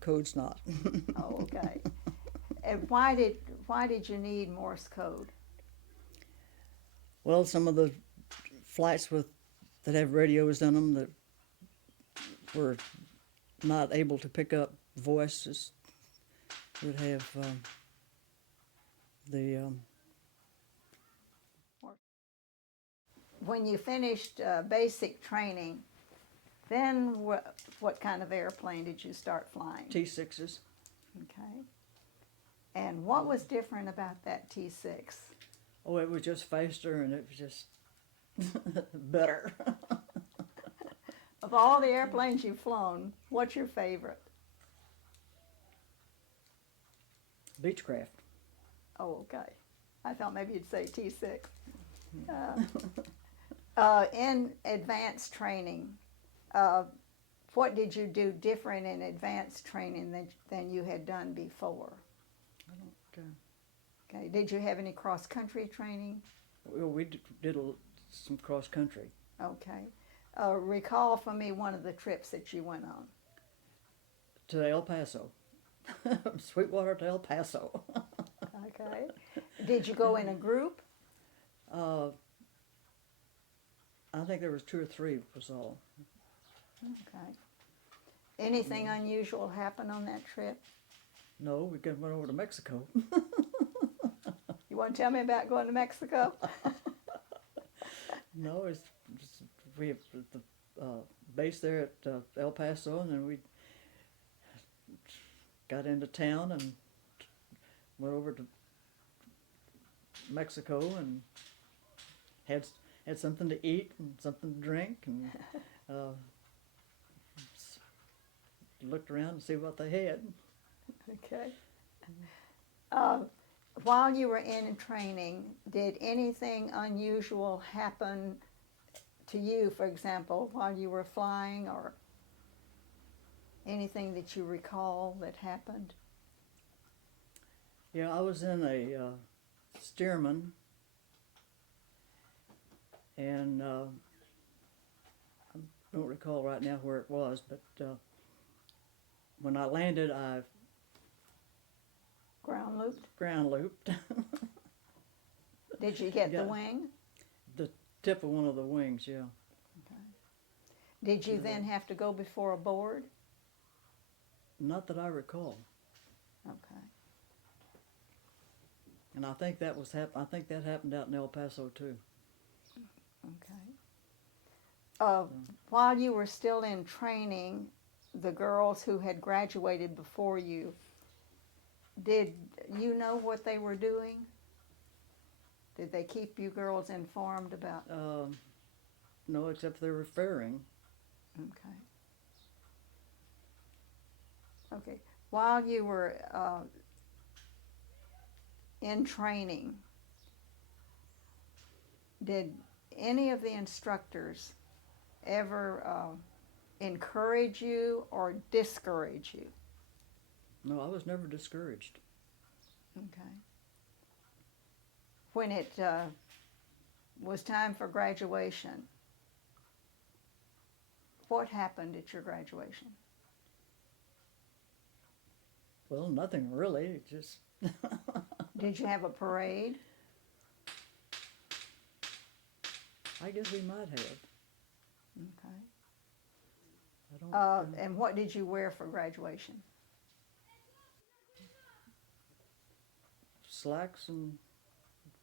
code's not. Oh, okay. And why did you need Morse code? Well, some of the flights that have radios in them that were not able to pick up voices would have the When you finished basic training, then what kind of airplane did you start flying? T6s. Okay. And what was different about that T6? Oh, it was just faster and it was just better. Of all the airplanes you've flown, what's your favorite? Beechcraft. Oh, okay. I thought maybe you'd say T6. In advanced training, what did you do different in advanced training than you had done before? I don't. Okay. Did you have any cross-country training? Well, we did some cross country. Okay. Recall for me one of the trips that you went on. To El Paso. Sweetwater to El Paso. Okay. Did you go in a group? I think there was 2 or 3 was all. Okay. Anything unusual happen on that trip? No, we went over to Mexico. You want to tell me about going to Mexico? No, we have the base there at El Paso, and then we got into town and went over to Mexico and had something to eat and something to drink and looked around and see what they had. Okay. While you were in training, did anything unusual happen to you, for example, while you were flying, or anything that you recall that happened? Yeah, I was in a Stearman, and I don't recall right now where it was, but when I landed, I Ground looped? ground looped. Did you get the Yeah. wing? The tip of one of the wings, yeah. Okay. Did you then have to go before a board? Not that I recall. Okay. And I think that I think that happened out in El Paso too. Okay. While you were still in training, the girls who had graduated before you, did you know what they were doing? Did they keep you girls informed about? No, except they're referring. Okay. Okay. While you were in training, did any of the instructors ever encourage you or discourage you? No, I was never discouraged. Okay. When it was time for graduation, what happened at your graduation? Well, nothing really. It just Did you have a parade? I guess we might have. Okay. I don't. And what did you wear for graduation? Slacks and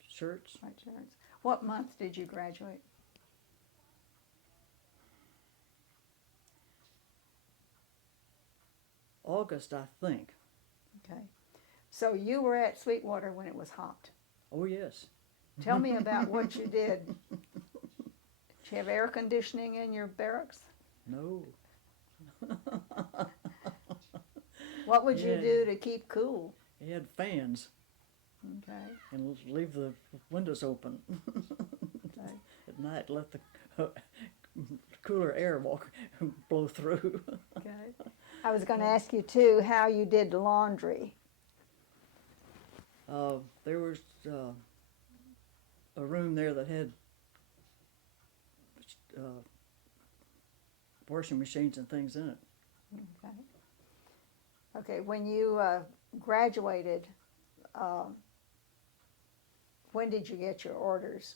shirts. White shirts. What month did you graduate? August, I think. Okay. So you were at Sweetwater when it was hot. Oh yes. Tell me about what you did. Did you have air conditioning in your barracks? No. What would you Yeah. do to keep cool? He had fans Okay. and leave the windows open Okay. at night. Let the cooler air blow through. Okay. I was going to ask you too how you did laundry. There was a room there that had washing machines and things in it. Okay. Okay, when you graduated, uh, when did you get your orders?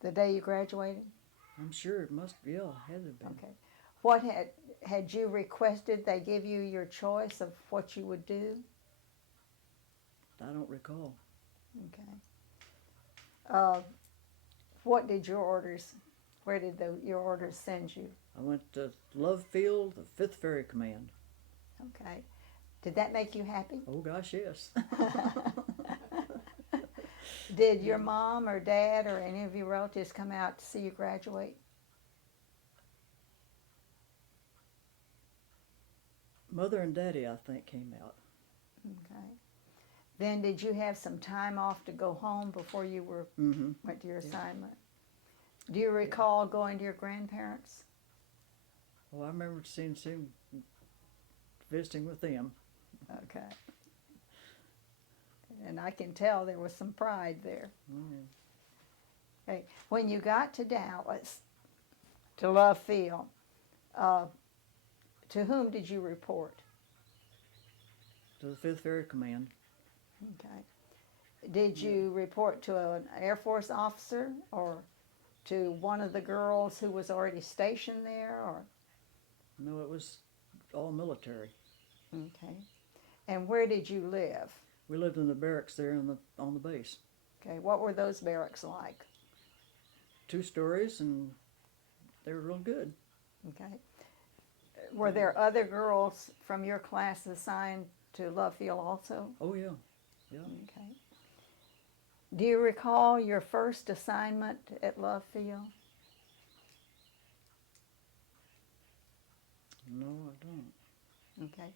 The day you graduated? I'm sure it must, yeah, had to have been. Okay. What had you requested they give you your choice of what you would do? I don't recall. Okay. Uh, what did your orders, where did your orders send you? I went to Love Field, the 5th Ferry Command. Okay. Did that make you happy? Oh gosh, yes. Did your mom or dad or any of your relatives come out to see you graduate? Mother and Daddy, I think, came out. Okay. Then did you have some time off to go home before you Mm-hmm. went to your Yeah. assignment? Do you recall going to your grandparents? Well, I remember seeing visiting with them. Okay. And I can tell there was some pride there. Mm. Okay. When you got to Dallas, to Love Field, to whom did you report? To the 5th Ferry Command. Okay. Did you report to an Air Force officer or to one of the girls who was already stationed there? Or No, it was all military. okay. And where did you live? We lived in the barracks there on the base. Okay. What were those barracks like? 2 stories, and they were real good. Okay. Were there other girls from your class assigned to Love Field also? Oh yeah, yeah. Okay. Do you recall your first assignment at Love Field? No, I don't. Okay.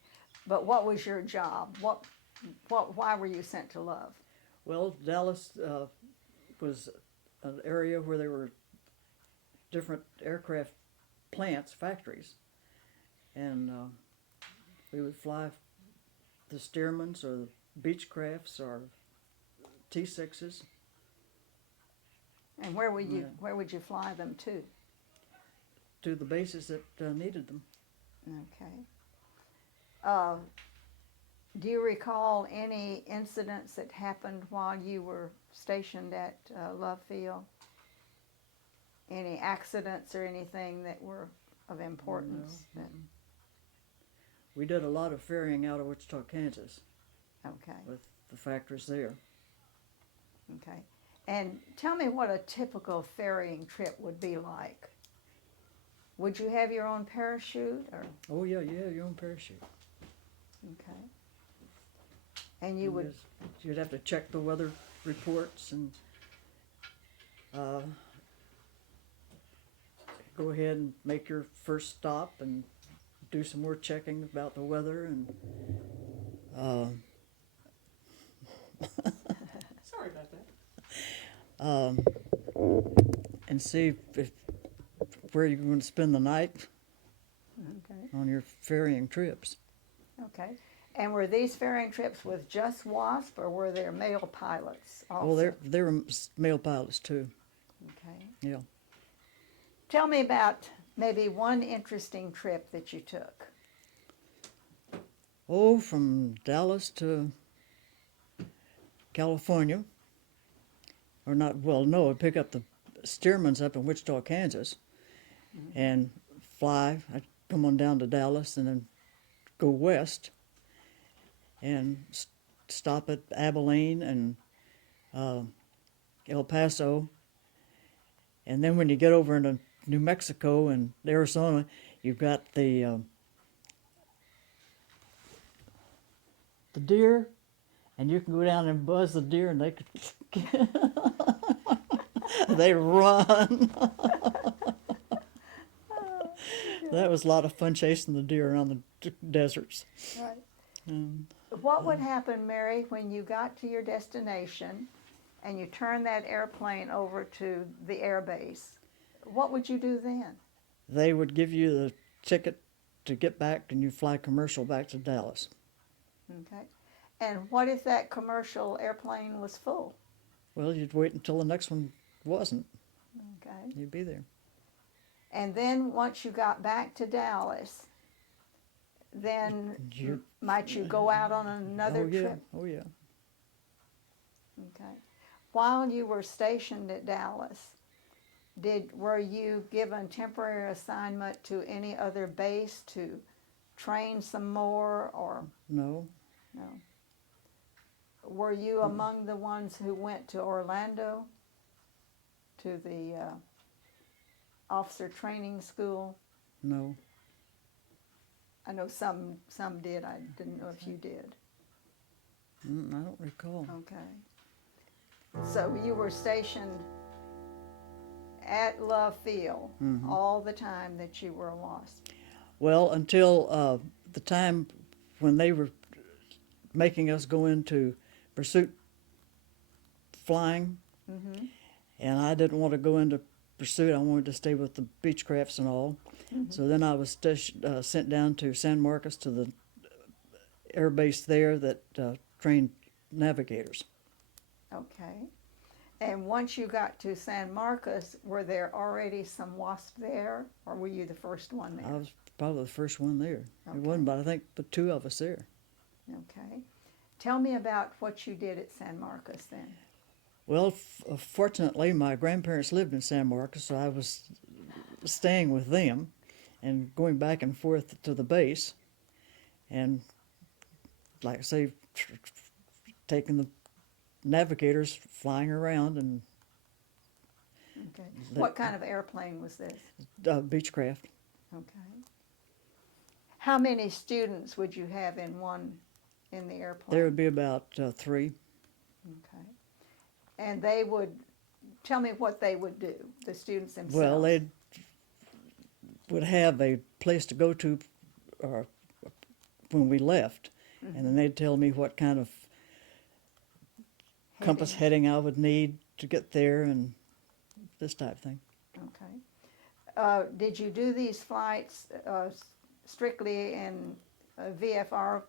But what was your job? Why were you sent to Love? Well, Dallas was an area where there were different aircraft plants, factories, and we would fly the Stearmans or the Beechcrafts or T6s. And where would you fly them To the bases that needed them. Okay. Do you recall any incidents that happened while you were stationed at Love Field? Any accidents or anything that were of importance? No. We did a lot of ferrying out of Wichita, Kansas, Okay. with the factories there. Okay. And tell me what a typical ferrying trip would be like. Would you have your own parachute or? Oh yeah, you have your own parachute. Okay. And you would. You'd have to check the weather reports and go ahead and make your first stop and do some more checking about the weather and. Sorry about that. And see if where you're going to spend the night Okay. on your ferrying trips. Okay. And were these ferrying trips with just WASP or were there male pilots also? Well, there were male pilots too. Okay. Yeah. Tell me about maybe one interesting trip that you took. Oh, from Dallas to California. Or not, well, no, I'd pick up the Stearmans up in Wichita, Kansas, and fly. I'd come on down to Dallas and then go west and stop at Abilene and El Paso. And then when you get over into New Mexico and Arizona, you've got the deer, and you can go down and buzz the deer, and they could they run. That was a lot of fun chasing the deer around the deserts. Right. What would happen, Mary, when you got to your destination and you turned that airplane over to the air base? What would you do then? They would give you the ticket to get back, and you fly commercial back to Dallas. Okay. And what if that commercial airplane was full? Well, you'd wait until the next one wasn't. Okay. You'd be there. And then once you got back to Dallas, then You- might you go out on another oh, yeah. trip? Oh, yeah. Okay. While you were stationed at Dallas, were you given temporary assignment to any other base to train some more, or No. no? Were you among the ones who went to Orlando to the officer training school? No. I know some did. I didn't know if you did. I don't recall. Okay. So you were stationed at Love Field all the time that you were a WASP. Well, until the time when they were making us go into pursuit flying, Mm-hmm. and I didn't want to go into pursuit. I wanted to stay with the Beechcrafts and all. So then I was sent down to San Marcos to the air base there that trained navigators. Okay. And once you got to San Marcos, were there already some WASP there, or were you the first one there? I was probably the first one there. Okay. It wasn't, but I think but two of us there. Okay. Tell me about what you did at San Marcos then. Well, fortunately, my grandparents lived in San Marcos, so I was staying with them and going back and forth to the base, and like I say, taking the navigators flying around and Okay. What kind of airplane was this? Beechcraft. Okay. How many students would you have in the airplane? There would be about 3. Okay. And they would tell me what they would do, the students themselves. Well, they would have a place to go to when we left, and then they'd tell me what kind of compass heading I would need to get there and this type of thing. Okay. Did you do these flights strictly in VFR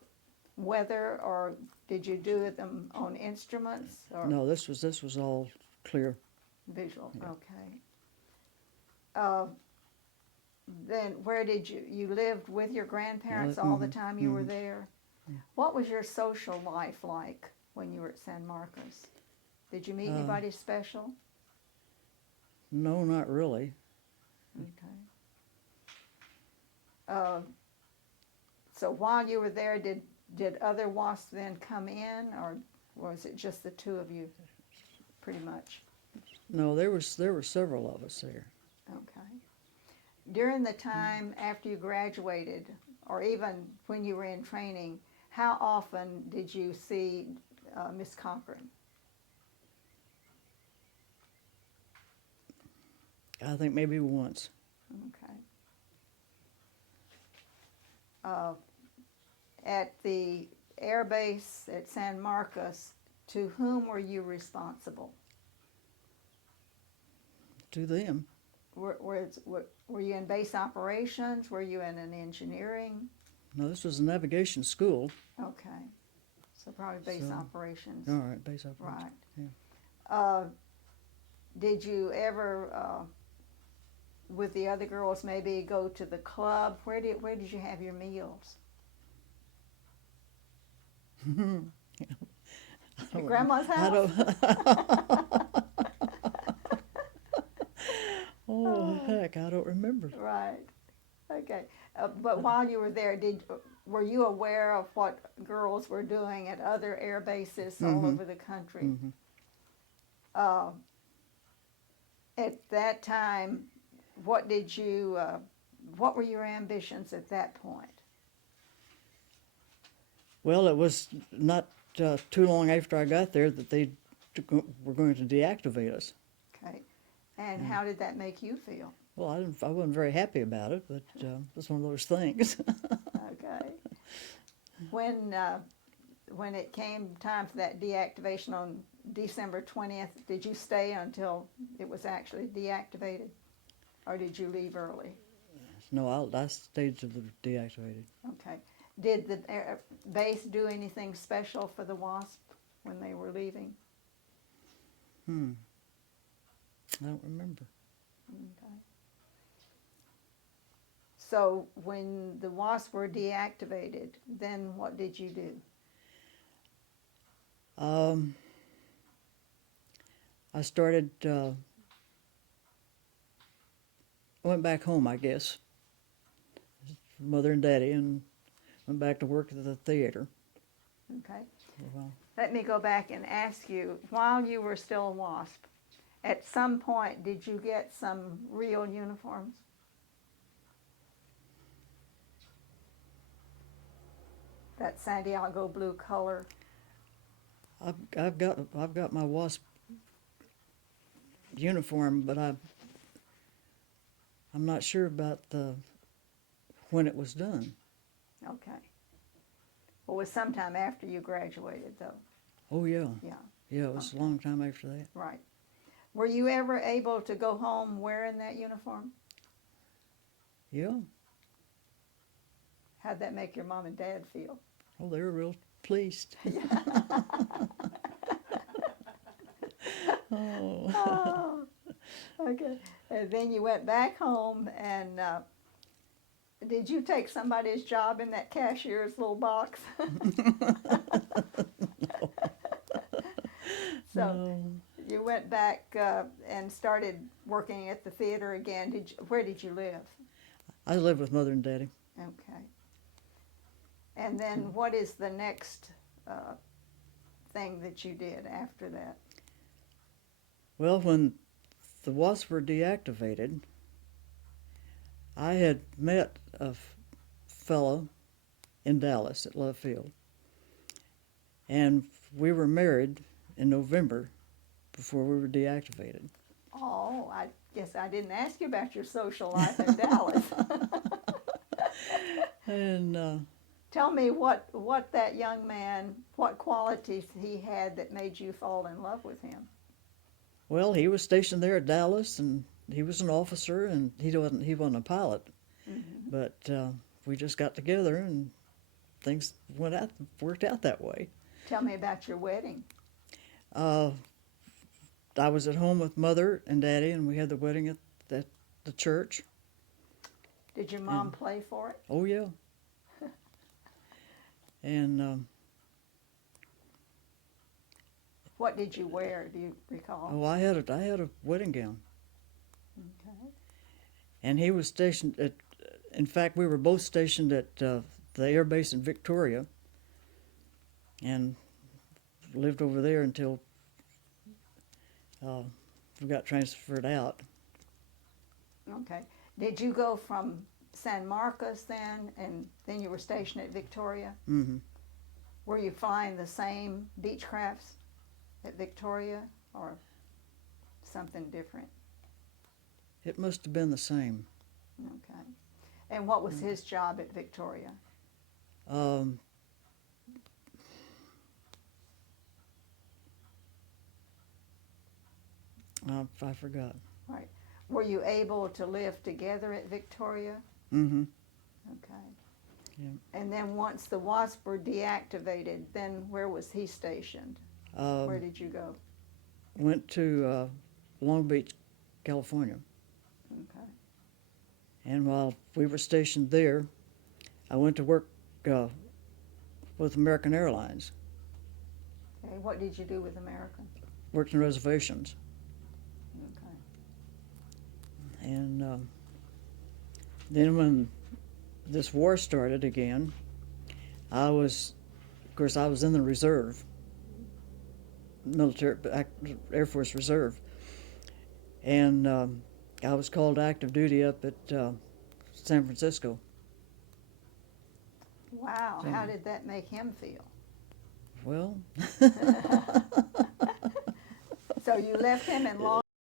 weather, or did you do them on instruments or No, this was all clear. visual? Yeah. Okay. Then where did you lived with your grandparents all the time you were there? What was your social life like when you were at San Marcos? Did you meet anybody special? No, not really. Okay. So while you were there, did other WASP then come in, or was it just the two of you, pretty much? No, there were several of us there. Okay. During the time after you graduated, or even when you were in training, how often did you see Miss Cochran? I think maybe once. Okay. At the air base at San Marcos, to whom were you responsible? To them. Were you in base operations? Were you in an engineering? No, this was a navigation school. Okay. So probably base So, operations. All right, base operations. Right. Yeah. Did you ever, with the other girls, maybe go to the club? Where did you have your meals? At Grandma's house? I don't. Oh heck, I don't remember. Right. Okay. But while you were there, were you aware of what girls were doing at other air bases all over the country? At that time, what were your ambitions at that point? Well, it was not too long after I got there that they were going to deactivate us. Okay. And how did that make you feel? Well, I wasn't very happy about it, but it's one of those things. Okay. When it came time for that deactivation on December 20th, did you stay until it was actually deactivated, or did you leave early? No, I stayed to the deactivated. Okay. Did the base do anything special for the WASP when they were leaving? I don't remember. Okay. So when the WASP were deactivated, then what did you do? I started, went back home, I guess, mother and daddy, and went back to work at the theater. Okay. Well, Let me go back and ask you, while you were still a WASP, at some point did you get some real uniforms? That Santiago blue color? I've got my WASP uniform, but I'm not sure about when it was done. Okay. Well, it was sometime after you graduated, though. Oh yeah, Yeah, yeah, it was a long time after that. right. Were you ever able to go home wearing that uniform? Yeah, How'd that make your mom and dad feel? oh, they were real pleased. Oh, Oh, okay. And then you went back home, and did you take somebody's job in that cashier's little box? So no. you went back and started working at the theater again. Where did you live? I lived with mother and daddy. Okay. And then what is the next thing that you did after that? Well, when the WASP were deactivated, I had met a fellow in Dallas at Love Field, and we were married in November before we were deactivated. Oh, I guess I didn't ask you about your social life in Dallas. And Tell me what that young man, what qualities he had that made you fall in love with him. well, he was stationed there at Dallas, and he was an officer, and he wasn't a pilot. Mm-hmm. But we just got together, and things worked out that way. Tell me about your wedding. I was at home with mother and daddy, and we had the wedding at the church. Did your mom play for it? Oh yeah. And What did you wear? Do you recall? oh, I had a wedding gown, Okay. and he was stationed at. In fact, we were both stationed at the air base in Victoria, and lived over there until we got transferred out. Okay. Did you go from San Marcos then, and then you were stationed at Victoria? Mm-hmm. Were you flying the same Beechcrafts at Victoria, or something different? It must have been the same. Okay. And what was his job at Victoria? I forgot. Right. Were you able to live together at Victoria? Mm-hmm. Okay. Yeah. And then once the WASP were deactivated, then where was he stationed? Where did you go? Went to Long Beach, California. Okay. And while we were stationed there, I went to work with American Airlines. Okay. What did you do with American? Worked in reservations. Okay. And then when this war started again, I was in the reserve, military, Air Force Reserve. And I was called active duty up at San Francisco. Wow. How did that make him feel? Well, So you left him in Long